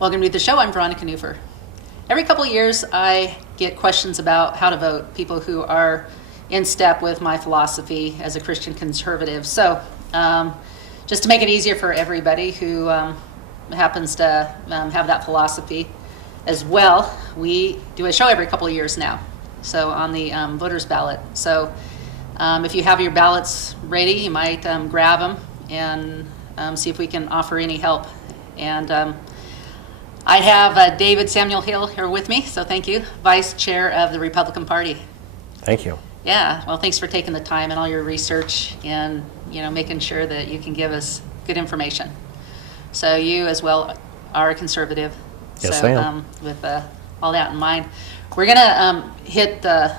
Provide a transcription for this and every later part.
Welcome to the show. I'm Veronica Newfer. Every couple of years, I get questions about how to vote, people who are in step with my philosophy as a Christian conservative. So just to make it easier for everybody who happens to have that philosophy as well, we do a show every couple of years now, so on the voters ballot. So if you have your ballots ready, you might grab them and see if we can offer any help. And I have David Samuel Hill here with me, so thank you, Vice Chair of the Republican Party. Thank you. Yeah, well, thanks for taking the time and all your research and making sure that you can give us good information. So you as well are a conservative. Yes, so, I am. With all that in mind, we're gonna hit the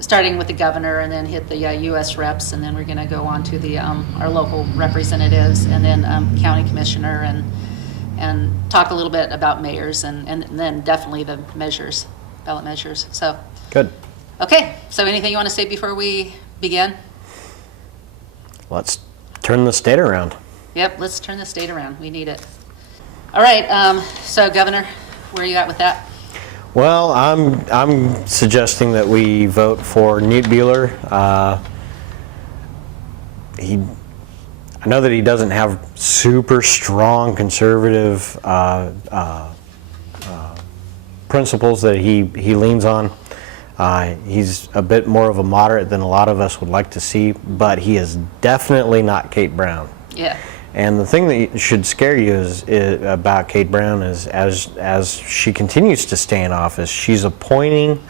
starting with the governor and then hit the U.S. reps, and then we're gonna go on to the our local representatives and then county commissioner and talk a little bit about mayors and then definitely the measures, ballot measures. So Good. okay, so anything you want to say before we begin? Let's turn the state around. Yep, let's turn the state around. We need it. All right, so Governor, where are you at with that? Well, I'm suggesting that we vote for Newt Buehler. I know that he doesn't have super strong conservative principles that he leans on. He's a bit more of a moderate than a lot of us would like to see, but he is definitely not Kate Brown. Yeah. And the thing that should scare you is about Kate Brown is as she continues to stay in office, she's appointing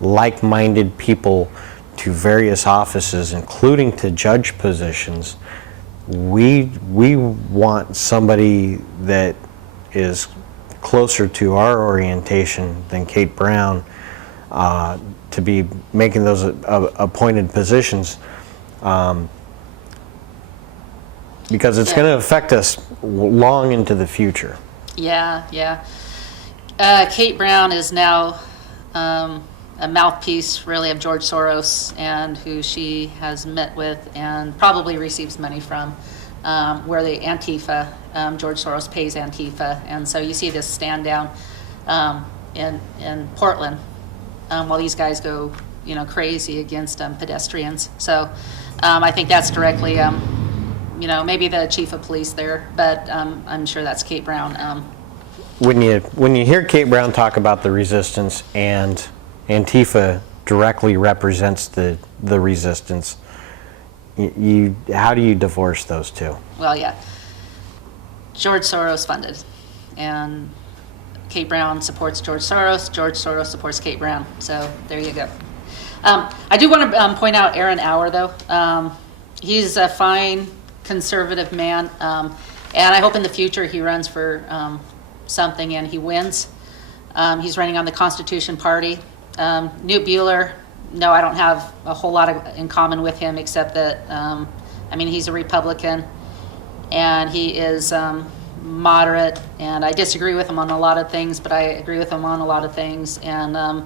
like-minded people to various offices, including to judge positions. We want somebody that is closer to our orientation than Kate Brown to be making those appointed positions. Because it's going to affect us long into the future. Yeah. Kate Brown is now a mouthpiece, really, of George Soros, and who she has met with and probably receives money from, where the Antifa, George Soros pays Antifa, and so you see this stand down in Portland while these guys go, crazy against pedestrians. So I think that's directly. Maybe the chief of police there, but I'm sure that's Kate Brown. When you hear Kate Brown talk about the resistance and Antifa directly represents the resistance, how do you divorce those two? Well, yeah. George Soros funded, and Kate Brown supports George Soros. George Soros supports Kate Brown. So there you go. I do want to point out Aaron Auer, though. He's a fine conservative man, and I hope in the future he runs for something and he wins. He's running on the Constitution Party. Newt Buehler, no, I don't have a whole lot in common with him except that, he's a Republican and he is moderate, and I disagree with him on a lot of things, but I agree with him on a lot of things. And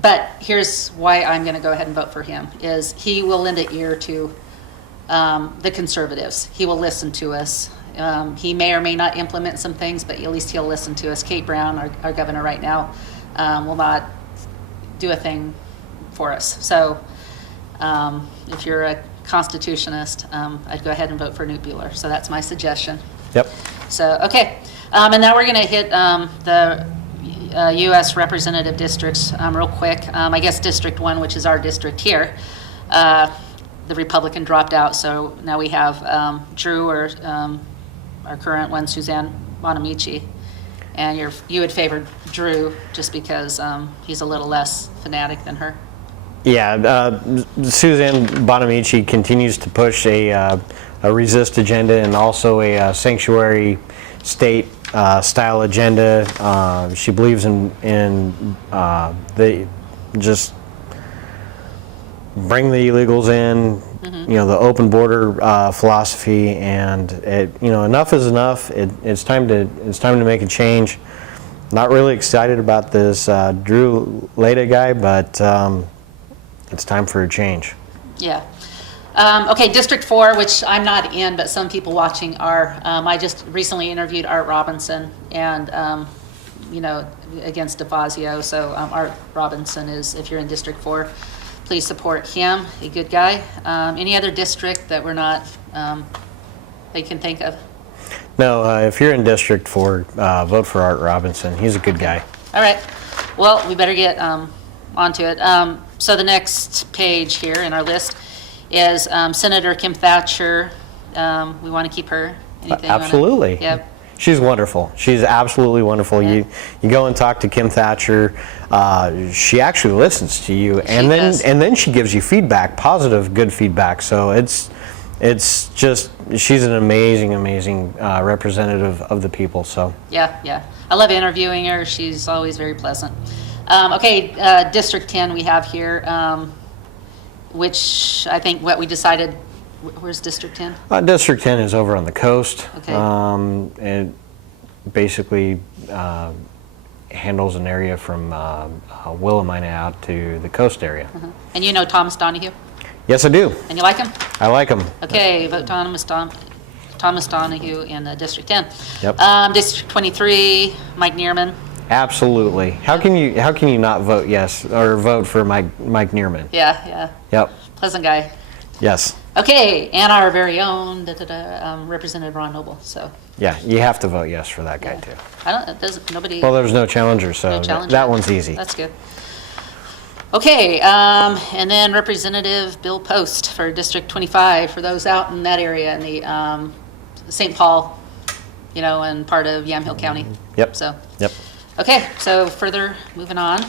but here's why I'm going to go ahead and vote for him, is he will lend an ear to the conservatives. He will listen to us. He may or may not implement some things, but at least he'll listen to us. Kate Brown, our governor right now, will not do a thing for us. So if you're a constitutionist, I'd go ahead and vote for Newt Buehler. So that's my suggestion. Yep. So, okay. And now we're going to hit the U.S. representative districts real quick. I guess District 1, which is our district here, the Republican dropped out, so now we have Drew, or our current one, Suzanne Bonamici, and you had favored Drew just because he's a little less fanatic than her. Yeah, Suzanne Bonamici continues to push a resist agenda and also a sanctuary state style agenda. She believes in the just bring the illegals in, the open border philosophy, and enough is enough. It's time to make a change. Not really excited about this Drew Leda guy, but it's time for a change. Yeah. Okay, District 4, which I'm not in, but some people watching are. I just recently interviewed Art Robinson, and, against DeFazio. So Art Robinson is, if you're in District 4, please support him, a good guy. Any other district that we're not, they can think of? No, if you're in District 4, vote for Art Robinson. He's a good guy. All right. Well, we better get onto it. So the next page here in our list is Senator Kim Thatcher. We want to keep her. Anything you wanna- Absolutely. Yep. She's wonderful. She's absolutely wonderful. Yeah. You go and talk to Kim Thatcher. She actually listens to you, and does. then she gives you feedback, positive, good feedback. So it's just, she's an amazing representative of the people. So Yeah. I love interviewing her. She's always very pleasant. Okay, District 10 we have here, which I think what we decided, where's District 10? District 10 is over on the coast. Okay. And basically handles an area from Willamina out to the coast area. And you know Thomas Donahue? Yes, I do. And you like him? I like him. Okay, vote Thomas Donahue in District 10. Yep. District 23, Mike Neerman. Absolutely. How can you not vote yes or vote for Mike Neerman? Yeah. Yep. Pleasant guy. Yes. Okay, and our very own Representative Ron Noble. So Yeah, you have to vote yes for that guy too. nobody. Well, there's no challenger, so No challenger. that one's easy. That's good. Okay, and then Representative Bill Post for District 25 for those out in that area in the St. Paul, and part of Yamhill County. Yep. So. Yep. Okay, so further moving on.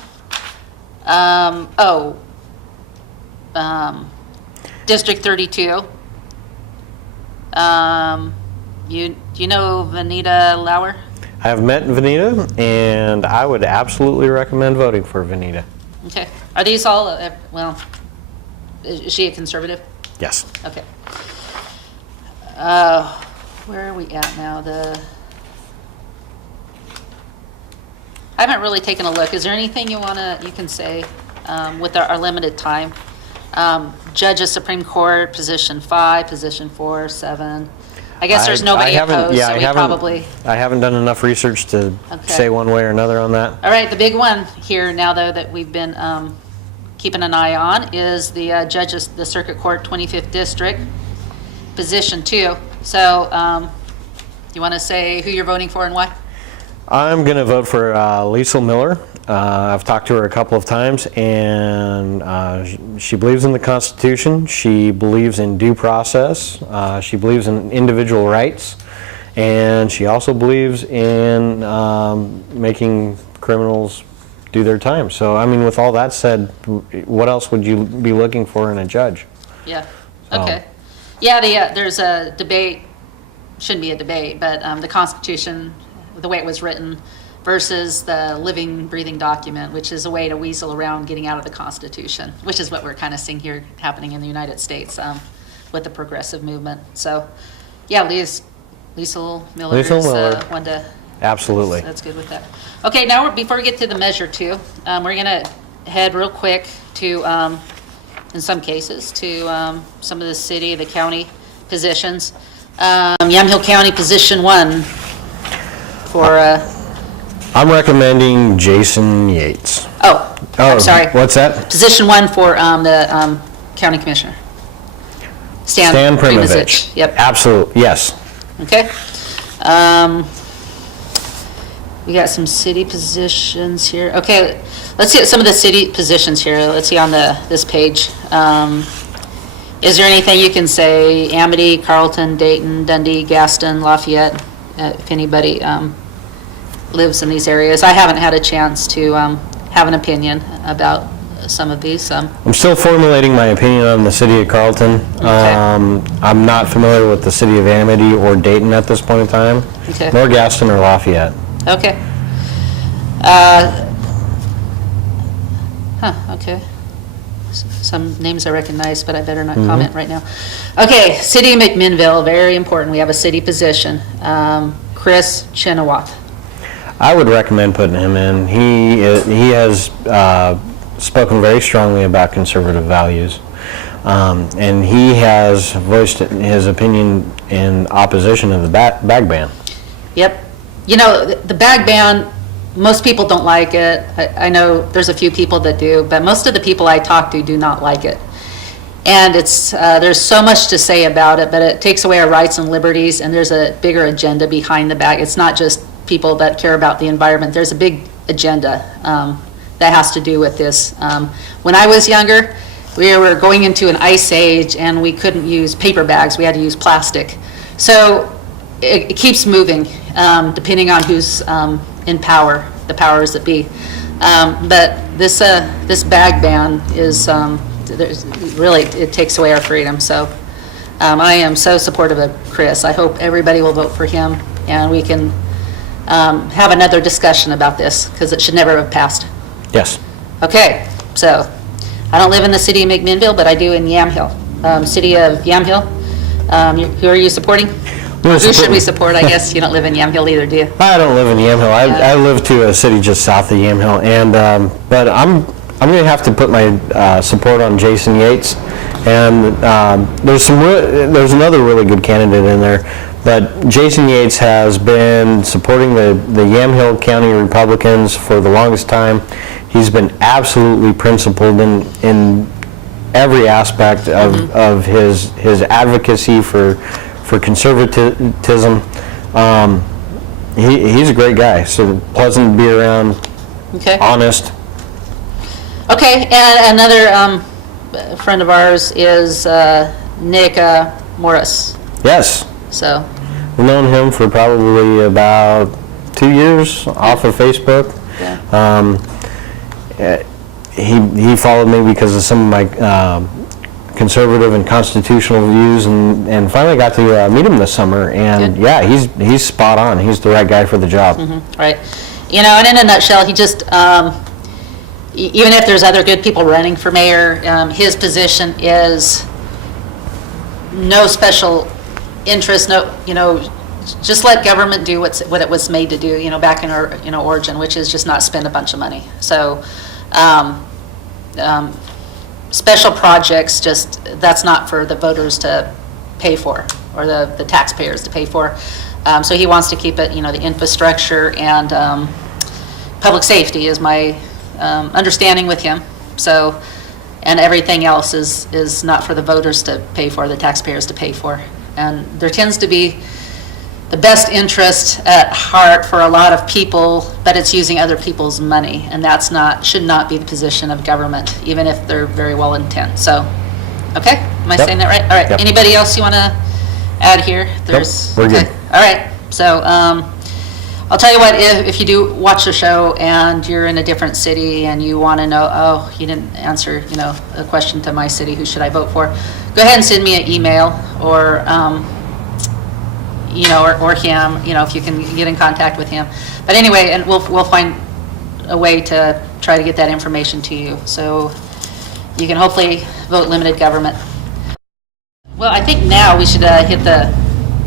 District 32. You know Vanita Lauer? I have met Vanita, and I would absolutely recommend voting for Vanita. Okay. Are these all, is she a conservative? Yes. Okay. Where are we at now? I haven't really taken a look. Is there anything you can say with our limited time? Judge of Supreme Court, position 5, position 4, 7. I guess there's nobody opposed, so we probably. I haven't done enough research to say one way or another on that. All right, the big one here now, though, that we've been keeping an eye on is the Judge of the Circuit Court, 25th District, position 2. So you want to say who you're voting for and why? I'm going to vote for Liesl Miller. I've talked to her a couple of times, and she believes in the Constitution. She believes in due process. She believes in individual rights, and she also believes in making criminals do their time. So, I mean, with all that said, what else would you be looking for in a judge? Yeah. Okay. Yeah. There's a debate. Shouldn't be a debate, but the Constitution, the way it was written, versus the living, breathing document, which is a way to weasel around getting out of the Constitution, which is what we're kind of seeing here happening in the United States with the progressive movement. So, yeah, Liesl Miller is one to. Absolutely. So that's good with that. Okay, now before we get to the measure 2, we're going to head real quick to, in some cases, to some of the city, the county positions. Yamhill County position 1 for. I'm recommending Jason Yates. I'm sorry. What's that? Position 1 for the county commissioner. Stan Primovich. Yep. Absolutely, yes. Okay. We got some city positions here. Okay, let's see some of the city positions here. Let's see on this page. Is there anything you can say? Amity, Carlton, Dayton, Dundee, Gaston, Lafayette, if anybody lives in these areas. I haven't had a chance to have an opinion about some of these. I'm still formulating my opinion on the city of Carlton. Okay. I'm not familiar with the city of Amity or Dayton at this point in time, Okay. nor Gaston or Lafayette. Okay. Okay. Some names I recognize, but I better not comment right now. Okay, City of McMinnville, very important. We have a city position. Chris Chenoweth. I would recommend putting him in. He has spoken very strongly about conservative values. And he has voiced his opinion in opposition of the bag ban. Yep. You know, the bag ban, most people don't like it. I know there's a few people that do, but most of the people I talk to do not like it. And it's, there's so much to say about it, but it takes away our rights and liberties, and there's a bigger agenda behind the bag. It's not just people that care about the environment. There's a big agenda that has to do with this. When I was younger, we were going into an ice age, and we couldn't use paper bags. We had to use plastic. So it keeps moving, depending on who's in power, the powers that be. But this bag ban is, really, it takes away our freedom. So I am so supportive of Chris. I hope everybody will vote for him, and we can have another discussion about this, because it should never have passed. Yes. Okay, so I don't live in the city of McMinnville, but I do in Yamhill. City of Yamhill. Who are you supporting? Who should we support? I guess you don't live in Yamhill either, do you? I don't live in Yamhill. I live to a city just south of Yamhill, and but I'm going to have to put my support on Jason Yates. And there's another really good candidate in there, but Jason Yates has been supporting the Yamhill County Republicans for the longest time. He's been absolutely principled in every aspect of his advocacy for conservatism. He's a great guy, so pleasant to be around. Okay. Honest. Okay, and another friend of ours is Nick Morris. Yes. So. We've known him for probably about 2 years off of Facebook. Yeah. He followed me because of some of my conservative and constitutional views, and finally got to meet him this summer. And Good. yeah, he's spot on. He's the right guy for the job. Right. You know, and in a nutshell, he just, even if there's other good people running for mayor, his position is no special interest, just let government do what it was made to do, back in our, origin, which is just not spend a bunch of money. So, special projects, that's not for the voters to pay for, or the taxpayers to pay for. So he wants to keep it, the infrastructure and public safety is my understanding with him. So, and everything else is not for the voters to pay for, the taxpayers to pay for. And there tends to be the best interest at heart for a lot of people, but it's using other people's money, and should not be the position of government, even if they're very well intent. So, okay, am I saying that right? All right. Yep. Anybody else you want to add here? We're good. All right. So, I'll tell you what. If you do watch the show and you're in a different city and you want to know, oh, you didn't answer, a question to my city, who should I vote for? Go ahead and send me an email, or or him, if you can get in contact with him. But anyway, and we'll find a way to try to get that information to you, so you can hopefully vote limited government. Well, I think now we should hit the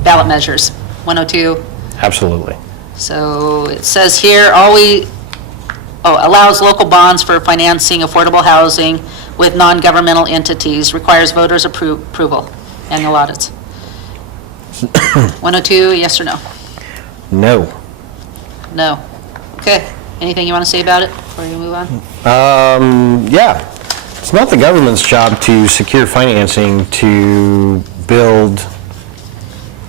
ballot measures, 102. Absolutely. So it says here, allows local bonds for financing affordable housing with non-governmental entities, requires voters' approval, annual audits. 102, yes or no? No. No. Okay. Anything you want to say about it before we move on? Yeah. It's not the government's job to secure financing to build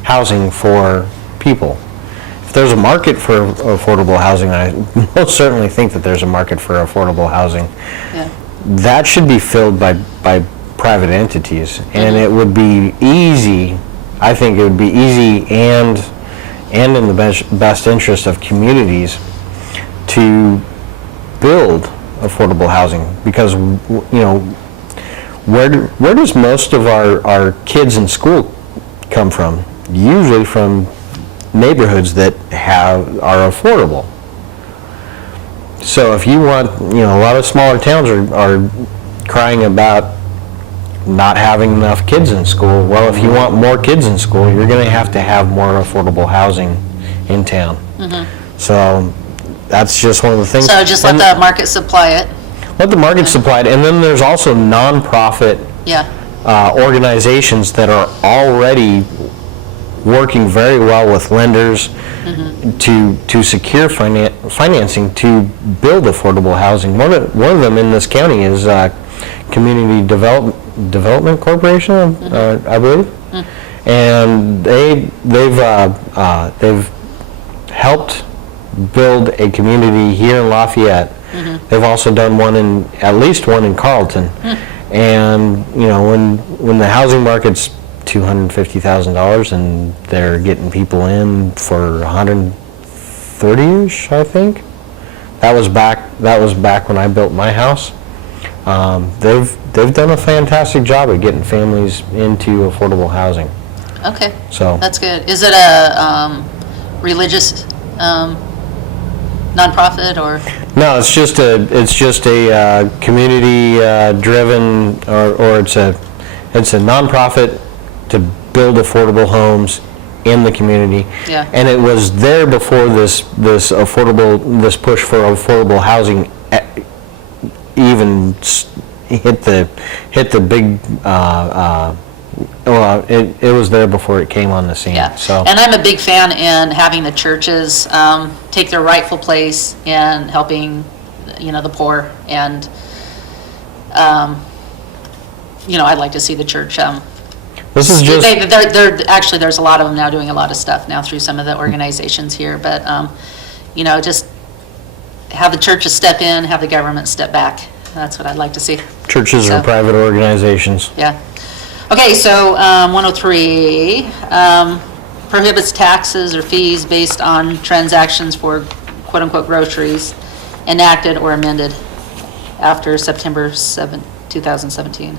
housing for people. If there's a market for affordable housing, I most certainly think that there's a market for affordable housing. Yeah. That should be filled by private entities, and it would be easy. I think it would be easy and in the best interest of communities to build affordable housing, because where does most of our kids in school come from? Usually from neighborhoods that are affordable. So if you want, a lot of smaller towns are crying about not having enough kids in school. Well, if you want more kids in school, you're going to have more affordable housing in town. So that's just one of the things. So just let the market supply it. Let the market supply it, and then there's also nonprofit Yeah. organizations that are already working very well with lenders to secure financing to build affordable housing. One of them in this county is Community Development Corporation, I believe, and they've helped build a community here in Lafayette. They've also done at least one in Carlton. And when the housing market's $250,000 and they're getting people in for 130-ish, I think. That was back when I built my house. They've done a fantastic job at getting families into affordable housing. Okay. So that's good. Is it a religious nonprofit or? No, it's just a community driven, or it's a nonprofit to build affordable homes in the community. Yeah. And it was there before this push for affordable housing even hit the big. Well, it was there before it came on the scene. Yeah. So. And I'm a big fan in having the churches take their rightful place in helping, the poor, and I'd like to see the church. This is just. They're actually, there's a lot of them now doing a lot of stuff now through some of the organizations here, but just have the churches step in, have the government step back. That's what I'd like to see. Churches are private organizations. Yeah. Okay, so 103 prohibits taxes or fees based on transactions for quote-unquote groceries enacted or amended after September 7, 2017. I'm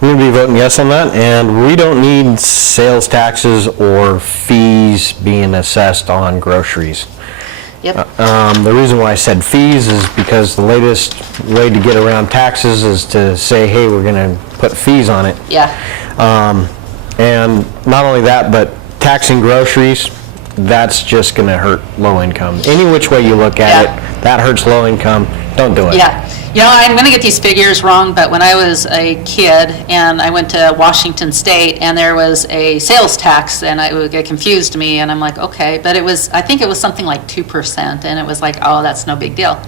going to be voting yes on that, and we don't need sales taxes or fees being assessed on groceries. Yep. The reason why I said fees is because the latest way to get around taxes is to say, hey, we're going to put fees on it. Yeah. And not only that, but taxing groceries, that's just going to hurt low income. Any which way you look at it, that hurts low income. Don't do it. Yeah. I'm going to get these figures wrong, but when I was a kid and I went to Washington State and there was a sales tax, and it confused me, and I'm like, okay, but I think it was something like 2%, and it was like, oh, that's no big deal.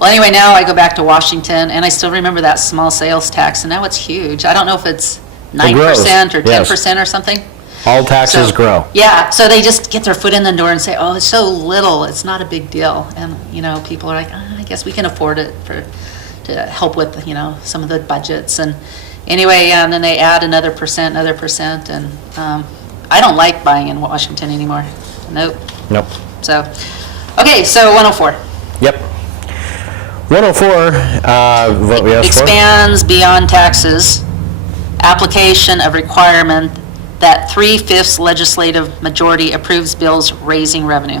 Well, anyway, now I go back to Washington and I still remember that small sales tax, and now it's huge. I don't know if it's 9% or 10% or something. All taxes grow. Yeah, so they just get their foot in the door and say, oh, it's so little, it's not a big deal. And, people are like, I guess we can afford it to help with, some of the budgets. And anyway, and then they add another percent, and I don't like buying in Washington anymore. Nope. So, okay, so 104. Yep. 104, vote yes for. Expands beyond taxes, application of requirement that 3/5 legislative majority approves bills raising revenue.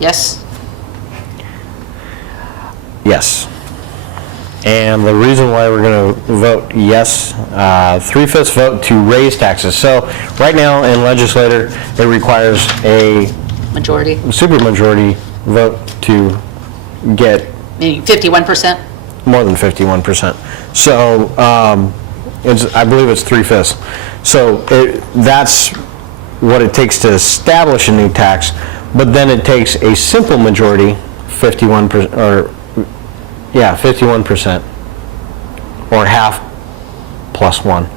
Yes? Yes. And the reason why we're going to vote yes, 3/5 vote to raise taxes. So right now in legislature, it requires a Majority, supermajority vote to get meaning 51%? more than 51%. So I believe it's 3/5. So that's what it takes to establish a new tax, but then it takes a simple majority, 51%, or 51%, or half plus one,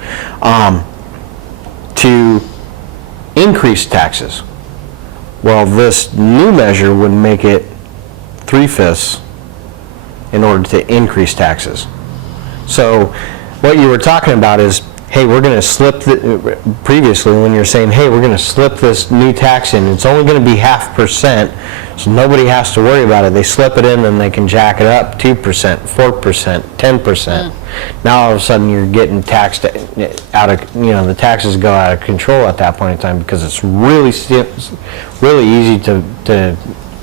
to increase taxes. Well, this new measure would make it 3/5 in order to increase taxes. So what you were talking about is, hey, we're going to slip previously when you're saying, hey, we're going to slip this new tax in, it's only going to be 0.5%, so nobody has to worry about it. They slip it in and they can jack it up 2%, 4%, 10%. Now all of a sudden you're getting taxed out of, the taxes go out of control at that point in time, because it's really easy to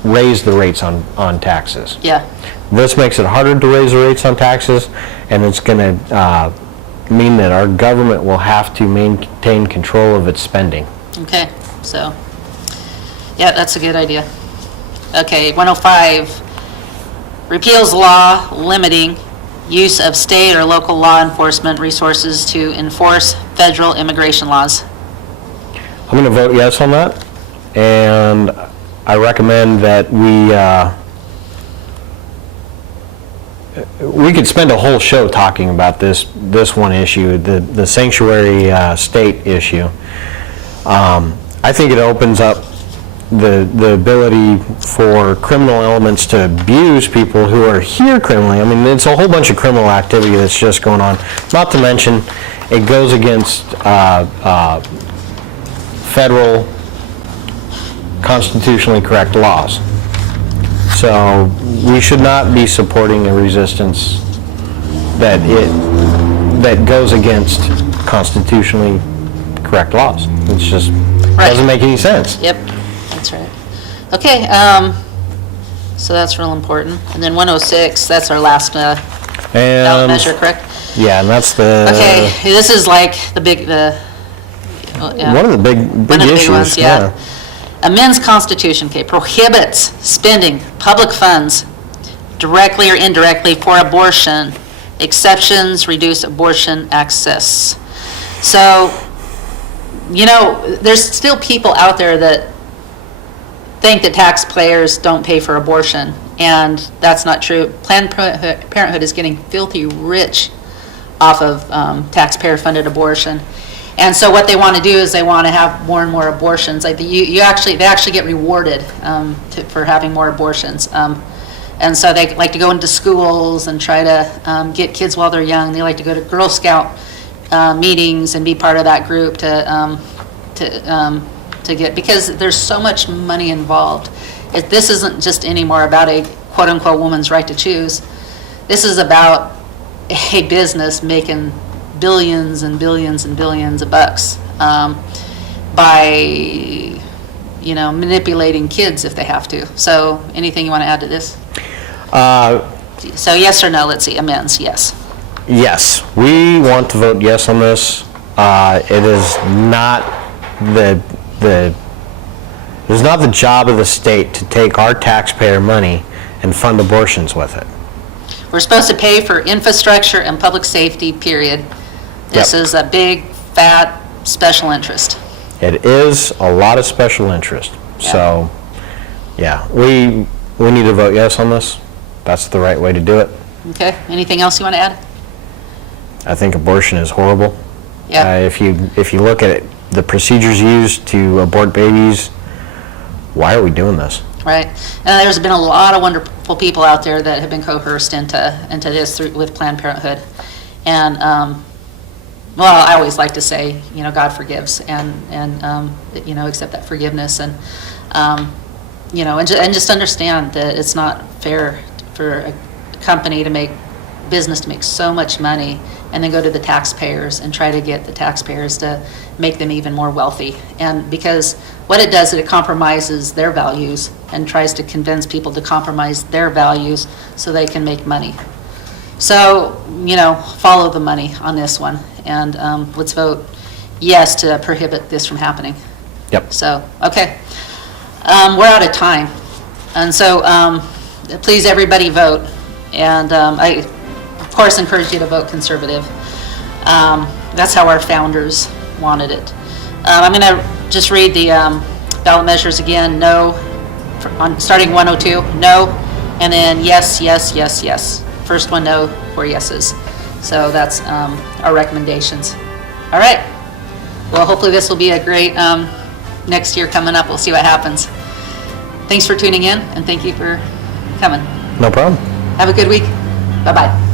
raise the rates on taxes. Yeah. This makes it harder to raise the rates on taxes, and it's going to mean that our government will have to maintain control of its spending. Okay, so, yeah, that's a good idea. Okay, 105, repeals law limiting use of state or local law enforcement resources to enforce federal immigration laws. I'm going to vote yes on that, and I recommend that we could spend a whole show talking about this one issue, the sanctuary state issue. I think it opens up the ability for criminal elements to abuse people who are here criminally. I mean, it's a whole bunch of criminal activity that's just going on. Not to mention, it goes against federal constitutionally correct laws. So we should not be supporting a resistance that goes against constitutionally correct laws. It's just doesn't make any sense. Yep, that's right. Okay, so that's real important. And then 106, that's our last ballot measure, correct? Yeah, and that's the Okay, this is like the big, one of the big one of the issues. big ones, yeah. Amends Constitution, okay, prohibits spending public funds directly or indirectly for abortion. Exceptions reduce abortion access. So, you know, there's still people out there that think that taxpayers don't pay for abortion, and that's not true. Planned Parenthood is getting filthy rich off of taxpayer-funded abortion. And so what they want to do is they want to have more and more abortions. Like they actually get rewarded for having more abortions. And so they like to go into schools and try to get kids while they're young. They like to go to Girl Scout meetings and be part of that group to get, because there's so much money involved. This isn't just anymore about a quote-unquote woman's right to choose. This is about a business making billions and billions and billions of bucks by, you know, manipulating kids if they have to. So anything you want to add to this? So yes or no, let's see, amends, yes. Yes, we want to vote yes on this. It is not it is not the job of the state to take our taxpayer money and fund abortions with it. We're supposed to pay for infrastructure and public safety, period. This is a big, fat, special interest. It is a lot of special interest. Yeah. So, yeah, we need to vote yes on this. That's the right way to do it. Okay, anything else you want to add? I think abortion is horrible. Yeah. If you look at it, the procedures used to abort babies, why are we doing this? Right. And there's been a lot of wonderful people out there that have been coerced into this with Planned Parenthood. And, well, I always like to say, you know, God forgives, and you know, accept that forgiveness, and, you know, and just understand that it's not fair for a company to make so much money and then go to the taxpayers and try to get the taxpayers to make them even more wealthy. And because what it does is it compromises their values and tries to convince people to compromise their values so they can make money. So, you know, follow the money on this one, and let's vote yes to prohibit this from happening. Yep. So, okay. We're out of time. And so, please, everybody vote. And I, of course, encourage you to vote conservative. That's how our founders wanted it. I'm going to just read the ballot measures again. No, starting 102, no, and then yes, yes, yes, yes. First one, no, 4 yeses. So that's our recommendations. All right. Well, hopefully this will be a great next year coming up. We'll see what happens. Thanks for tuning in, and thank you for coming. No problem. Have a good week. Bye-bye.